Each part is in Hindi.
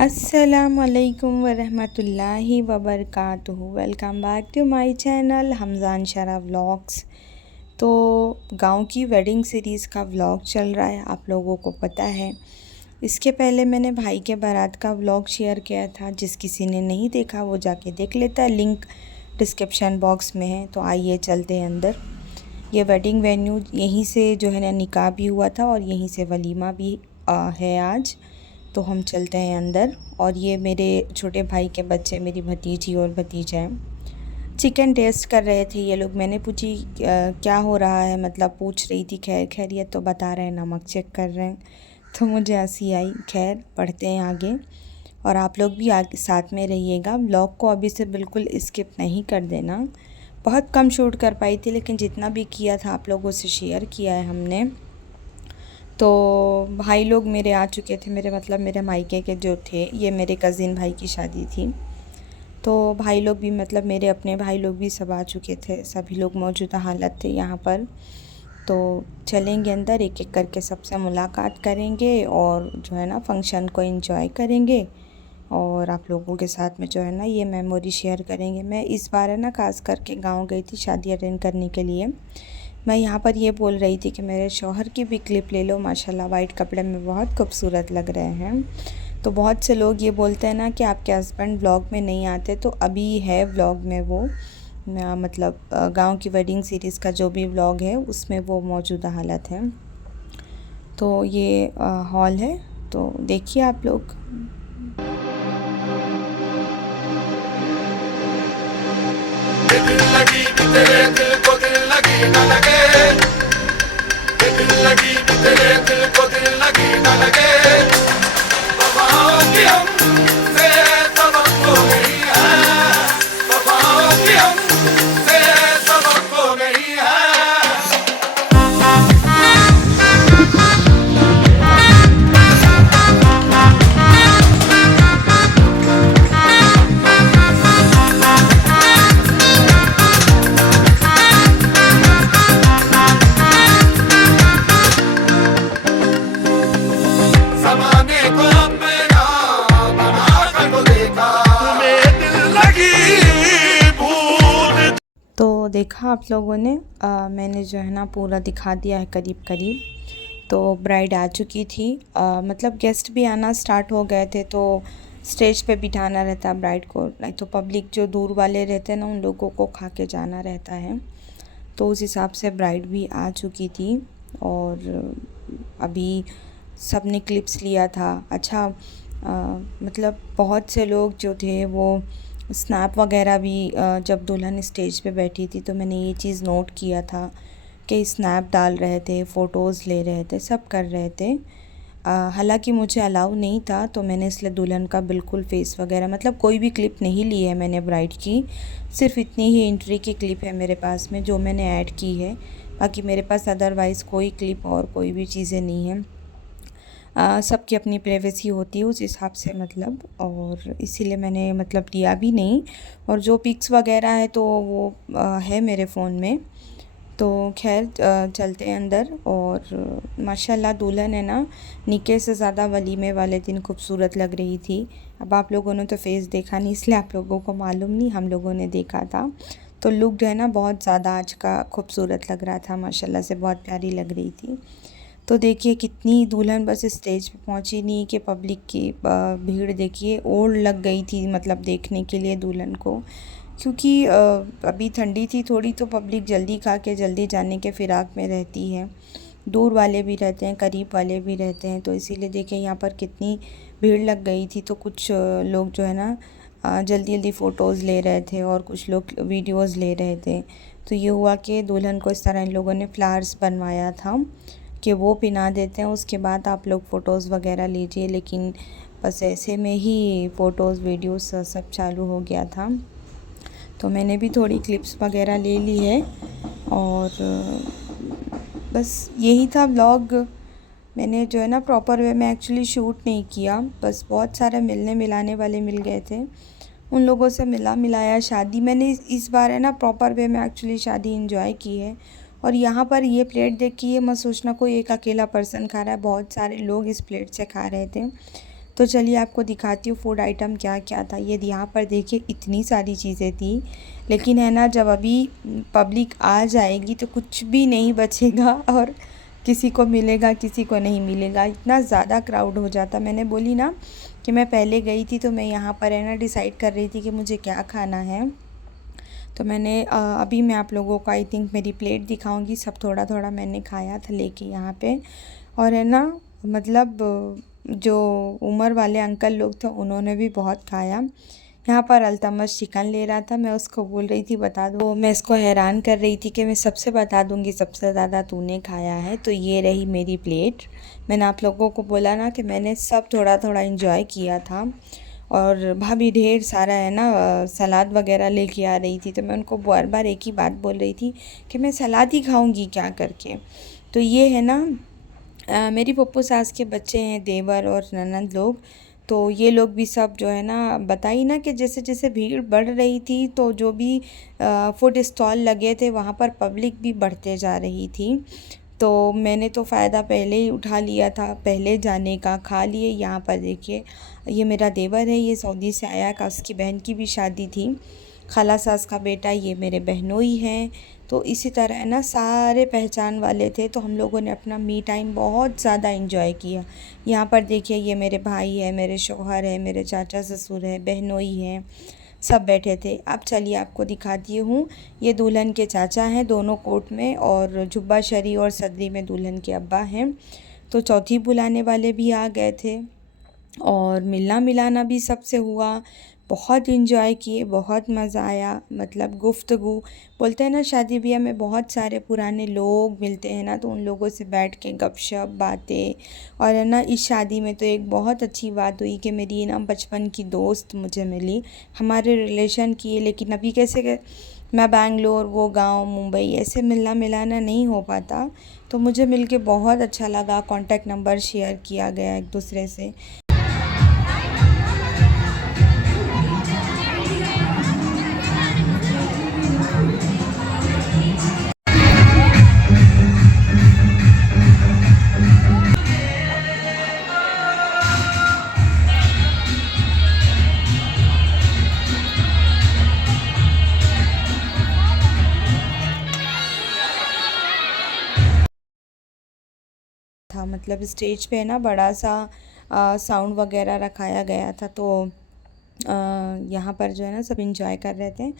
अस्सलामुअलैकुम वरहमतुल्लाहि वबरकातुहू। Welcome back to my channel Hamzan Shara vlogs. तो गांव की वेडिंग सीरीज़ का व्लॉग चल रहा है, आप लोगों को पता है। इसके पहले मैंने भाई के बारात का व्लॉग शेयर किया था, जिस किसी ने नहीं देखा वो जाके देख लेता है, लिंक डिस्क्रिप्शन बॉक्स में है। तो आइए चलते हैं अंदर। ये वेडिंग वेन्यू यहीं से जो है ना निकाह भी हुआ था और यहीं से वलीमा भी है आज। तो हम चलते हैं अंदर। और ये मेरे छोटे भाई के बच्चे, मेरी भतीजी और भतीजा हैं। चिकन टेस्ट कर रहे थे ये लोग। मैंने पूछी क्या हो रहा है, मतलब पूछ रही थी खैर खैरियत, तो बता रहे हैं नमक चेक कर रहे हैं। तो मुझे हंसी आई। खैर पढ़ते हैं आगे, और आप लोग भी आगे साथ में रहिएगा। व्लॉग को अभी से बिल्कुल स्किप नहीं कर देना। बहुत कम शूट कर पाई थी, लेकिन जितना भी किया था आप लोगों से शेयर किया है हमने। तो भाई लोग मेरे आ चुके थे, मेरे मतलब मेरे मायके के जो थे, ये मेरे कज़िन भाई की शादी थी। तो भाई लोग भी मतलब मेरे अपने भाई लोग भी सब आ चुके थे, सभी लोग मौजूदा हालत थे यहाँ पर। तो चलेंगे अंदर, एक एक करके सबसे मुलाकात करेंगे और जो है ना फ़ंक्शन को एंजॉय करेंगे। और आप लोगों के साथ में जो है ना ये मेमोरी शेयर करेंगे। मैं इस बार है ना ख़ास करके गांव गई थी शादी अटेंड करने के लिए। मैं यहाँ पर ये बोल रही थी कि मेरे शौहर की भी क्लिप ले लो, माशाल्लाह वाइट कपड़े में बहुत खूबसूरत लग रहे हैं। तो बहुत से लोग ये बोलते हैं ना कि आपके हस्बैंड व्लॉग में नहीं आते, तो अभी है व्लॉग में वो मतलब गांव की वेडिंग सीरीज़ का जो भी व्लॉग है उसमें वो मौजूदा हालत है। तो ये हॉल है, तो देखिए आप लोग। दिल लगी कि तेरे दिल को दिल लगी न लगे, दिल लगी कि तेरे दिल को दिल लगी न लगे। वफाओं की हमसे सबक हो गई है, वफाओं की हमसे सबक हो गई है। ज़माने को अपना बना कर तो देखा, तुम्हें दिल लगी भूल। तो देखा आप लोगों ने, मैंने जो है ना पूरा दिखा दिया है करीब करीब। तो ब्राइड आ चुकी थी, मतलब गेस्ट भी आना स्टार्ट हो गए थे। तो स्टेज पे बिठाना रहता है ब्राइड को, नहीं तो पब्लिक जो दूर वाले रहते हैं ना उन लोगों को खा के जाना रहता है। तो उस हिसाब से ब्राइड भी आ चुकी थी। और अभी सब ने क्लिप्स लिया था। अच्छा, मतलब बहुत से लोग जो थे वो स्नैप वगैरह भी, जब दुल्हन स्टेज पे बैठी थी तो मैंने ये चीज़ नोट किया था कि स्नैप डाल रहे थे, फ़ोटोज़ ले रहे थे, सब कर रहे थे। हालांकि मुझे अलाउ नहीं था, तो मैंने इसलिए दुल्हन का बिल्कुल फ़ेस वगैरह मतलब कोई भी क्लिप नहीं ली है मैंने ब्राइड की। सिर्फ इतनी ही एंट्री की क्लिप है मेरे पास में जो मैंने ऐड की है। बाकी मेरे पास अदरवाइज़ कोई क्लिप और कोई भी चीज़ें नहीं हैं। सबकी अपनी प्राइवेसी होती है उस हिसाब से मतलब, और इसीलिए मैंने मतलब लिया भी नहीं। और जो पिक्स वगैरह है तो वो है मेरे फ़ोन में। तो खैर चलते हैं अंदर। और माशाल्लाह दुल्हन है ना निके से ज़्यादा वलीमे वाले दिन खूबसूरत लग रही थी। अब आप लोगों ने तो फेस देखा नहीं, इसलिए आप लोगों को मालूम नहीं, हम लोगों ने देखा था। तो लुक जो है ना बहुत ज़्यादा आज का खूबसूरत लग रहा था, माशाल्लाह से बहुत प्यारी लग रही थी। तो देखिए कितनी दुल्हन बस स्टेज पे पहुंची नहीं कि पब्लिक की भीड़ देखिए और लग गई थी, मतलब देखने के लिए दुल्हन को। क्योंकि अभी ठंडी थी थोड़ी, तो पब्लिक जल्दी खा के जल्दी जाने के फिराक में रहती है। दूर वाले भी रहते हैं, करीब वाले भी रहते हैं, तो इसीलिए देखिए यहाँ पर कितनी भीड़ लग गई थी। तो कुछ लोग जो है ना जल्दी जल्दी फ़ोटोज़ ले रहे थे और कुछ लोग वीडियोज़ ले रहे थे। तो ये हुआ कि दुल्हन को इस तरह इन लोगों ने फ्लावर्स बनवाया था कि वो पिना देते हैं, उसके बाद आप लोग फ़ोटोज़ वगैरह लीजिए। लेकिन बस ऐसे में ही फ़ोटोज़ वीडियोस सब चालू हो गया था। तो मैंने भी थोड़ी क्लिप्स वगैरह ले ली है। और बस यही था व्लॉग। मैंने जो है ना प्रॉपर वे में एक्चुअली शूट नहीं किया, बस बहुत सारे मिलने मिलाने वाले मिल गए थे, उन लोगों से मिला मिलाया। शादी मैंने इस बार है ना प्रॉपर वे में एक्चुअली शादी इंजॉय की है। और यहाँ पर ये प्लेट देखिए, मत सोचना कोई एक अकेला पर्सन खा रहा है, बहुत सारे लोग इस प्लेट से खा रहे थे। तो चलिए आपको दिखाती हूँ फूड आइटम क्या क्या था। ये यहाँ पर देखिए इतनी सारी चीज़ें थी, लेकिन है ना जब अभी पब्लिक आ जाएगी तो कुछ भी नहीं बचेगा और किसी को मिलेगा किसी को नहीं मिलेगा, इतना ज़्यादा क्राउड हो जाता। मैंने बोली ना कि मैं पहले गई थी तो मैं यहाँ पर है ना डिसाइड कर रही थी कि मुझे क्या खाना है। तो मैंने अभी मैं आप लोगों को आई थिंक मेरी प्लेट दिखाऊंगी। सब थोड़ा थोड़ा मैंने खाया था लेके यहाँ पे। और है ना मतलब जो उम्र वाले अंकल लोग थे उन्होंने भी बहुत खाया। यहाँ पर अल्तमश चिकन ले रहा था, मैं उसको बोल रही थी बता दो, मैं इसको हैरान कर रही थी कि मैं सबसे बता दूंगी सबसे ज़्यादा तूने खाया है। तो ये रही मेरी प्लेट। मैंने आप लोगों को बोला ना कि मैंने सब थोड़ा थोड़ा इंजॉय किया था। और भाभी ढेर सारा है ना सलाद वगैरह लेके आ रही थी, तो मैं उनको बार बार एक ही बात बोल रही थी कि मैं सलाद ही खाऊंगी क्या करके। तो ये है ना मेरी पप्पू सास के बच्चे हैं, देवर और ननंद लोग। तो ये लोग भी सब जो है ना बताई ना कि जैसे जैसे भीड़ बढ़ रही थी तो जो भी फूड स्टॉल लगे थे वहाँ पर पब्लिक भी बढ़ते जा रही थी। तो मैंने तो फ़ायदा पहले ही उठा लिया था, पहले जाने का खा लिए। यहाँ पर देखिए ये मेरा देवर है, ये सऊदी से आया का, उसकी बहन की भी शादी थी, खाला सास का बेटा, ये मेरे बहनोई हैं। तो इसी तरह है ना सारे पहचान वाले थे, तो हम लोगों ने अपना मी टाइम बहुत ज़्यादा इन्जॉय किया। यहाँ पर देखिए ये मेरे भाई है, मेरे शौहर है, मेरे चाचा ससुर है, बहनोई हैं, सब बैठे थे। अब चलिए आपको दिखाती हूँ। ये दुल्हन के चाचा हैं दोनों कोट में, और जुब्बा शरी और सदरी में दुल्हन के अब्बा हैं। तो चौथी बुलाने वाले भी आ गए थे और मिलना मिलाना भी सबसे हुआ। बहुत इन्जॉय किए, बहुत मज़ा आया। मतलब गुफ्तगू बोलते हैं ना शादी ब्याह में बहुत सारे पुराने लोग मिलते हैं ना, तो उन लोगों से बैठ के गपशप बातें। और है ना इस शादी में तो एक बहुत अच्छी बात हुई कि मेरी ना बचपन की दोस्त मुझे मिली, हमारे रिलेशन की है, लेकिन अभी कैसे मैं बैंगलोर, वो गांव मुंबई, ऐसे मिलना मिलाना नहीं हो पाता। तो मुझे मिलके बहुत अच्छा लगा। कांटेक्ट नंबर शेयर किया गया एक दूसरे से। था मतलब स्टेज पे है ना बड़ा सा साउंड वगैरह रखाया गया था। तो यहाँ पर जो है ना सब इंजॉय कर रहे थे।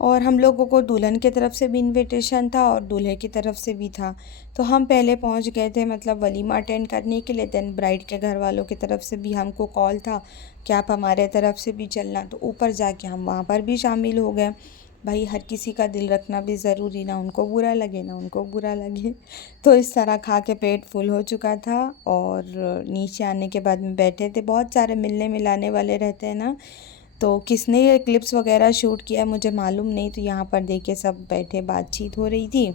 और हम लोगों को दुल्हन की तरफ से भी इनविटेशन था और दूल्हे की तरफ से भी था। तो हम पहले पहुँच गए थे मतलब वलीमा अटेंड करने के लिए। देन ब्राइड के घर वालों की तरफ से भी हमको कॉल था कि आप हमारे तरफ से भी चलना। तो ऊपर जाके हम वहाँ पर भी शामिल हो गए। भाई हर किसी का दिल रखना भी ज़रूरी, ना उनको बुरा लगे ना उनको बुरा लगे। तो इस तरह खा के पेट फुल हो चुका था। और नीचे आने के बाद में बैठे थे, बहुत सारे मिलने मिलाने वाले रहते हैं ना, तो किसने ये क्लिप्स वगैरह शूट किया मुझे मालूम नहीं। तो यहाँ पर देखिए सब बैठे बातचीत हो रही थी।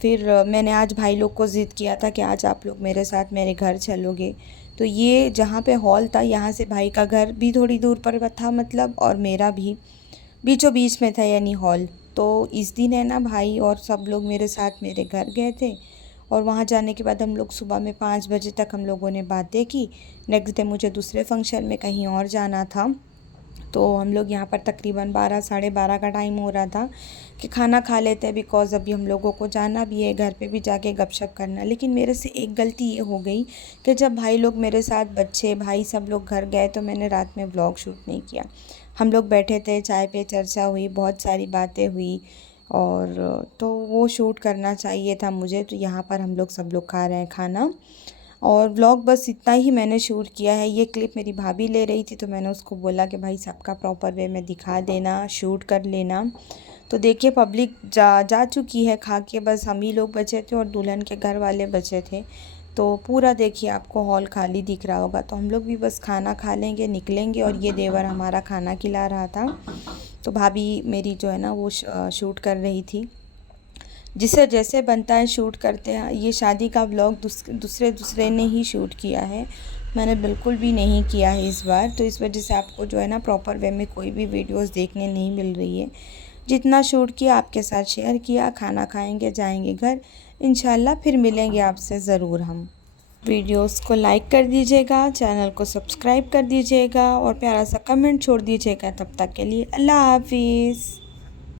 फिर मैंने आज भाई लोग को ज़िद किया था कि आज आप लोग मेरे साथ मेरे घर चलोगे। तो ये जहाँ पे हॉल था यहाँ से भाई का घर भी थोड़ी दूर पर था मतलब, और मेरा भी बीचों बीच में था यानी हॉल। तो इस दिन है ना भाई और सब लोग मेरे साथ मेरे घर गए थे। और वहाँ जाने के बाद हम लोग सुबह में 5 बजे तक हम लोगों ने बातें की। नेक्स्ट डे मुझे दूसरे फंक्शन में कहीं और जाना था। तो हम लोग यहाँ पर तकरीबन 12 साढ़े 12 का टाइम हो रहा था कि खाना खा लेते हैं, बिकॉज़ अभी हम लोगों को जाना भी है, घर पे भी जाके गपशप करना। लेकिन मेरे से एक गलती ये हो गई कि जब भाई लोग मेरे साथ, बच्चे भाई सब लोग घर गए, तो मैंने रात में व्लॉग शूट नहीं किया। हम लोग बैठे थे, चाय पे चर्चा हुई, बहुत सारी बातें हुई। और तो वो शूट करना चाहिए था मुझे। तो यहाँ पर हम लोग सब लोग खा रहे हैं खाना, और व्लॉग बस इतना ही मैंने शूट किया है। ये क्लिप मेरी भाभी ले रही थी, तो मैंने उसको बोला कि भाई सबका प्रॉपर वे में दिखा देना, शूट कर लेना। तो देखिए पब्लिक जा जा चुकी है खा के, बस हम ही लोग बचे थे और दुल्हन के घर वाले बचे थे। तो पूरा देखिए आपको हॉल खाली दिख रहा होगा। तो हम लोग भी बस खाना खा लेंगे, निकलेंगे। और ये देवर हमारा खाना खिला रहा था। तो भाभी मेरी जो है ना वो शूट कर रही थी। जिसे जैसे बनता है शूट करते हैं। ये शादी का व्लॉग दूसरे ने ही शूट किया है, मैंने बिल्कुल भी नहीं किया है इस बार। तो इस वजह से आपको जो है ना प्रॉपर वे में कोई भी वीडियोस देखने नहीं मिल रही है। जितना शूट किया आपके साथ शेयर किया। खाना खाएंगे, जाएंगे घर, इंशाल्लाह फिर मिलेंगे आपसे ज़रूर हम। वीडियोस को लाइक कर दीजिएगा, चैनल को सब्सक्राइब कर दीजिएगा और प्यारा सा कमेंट छोड़ दीजिएगा। तब तक के लिए अल्लाह हाफिज़।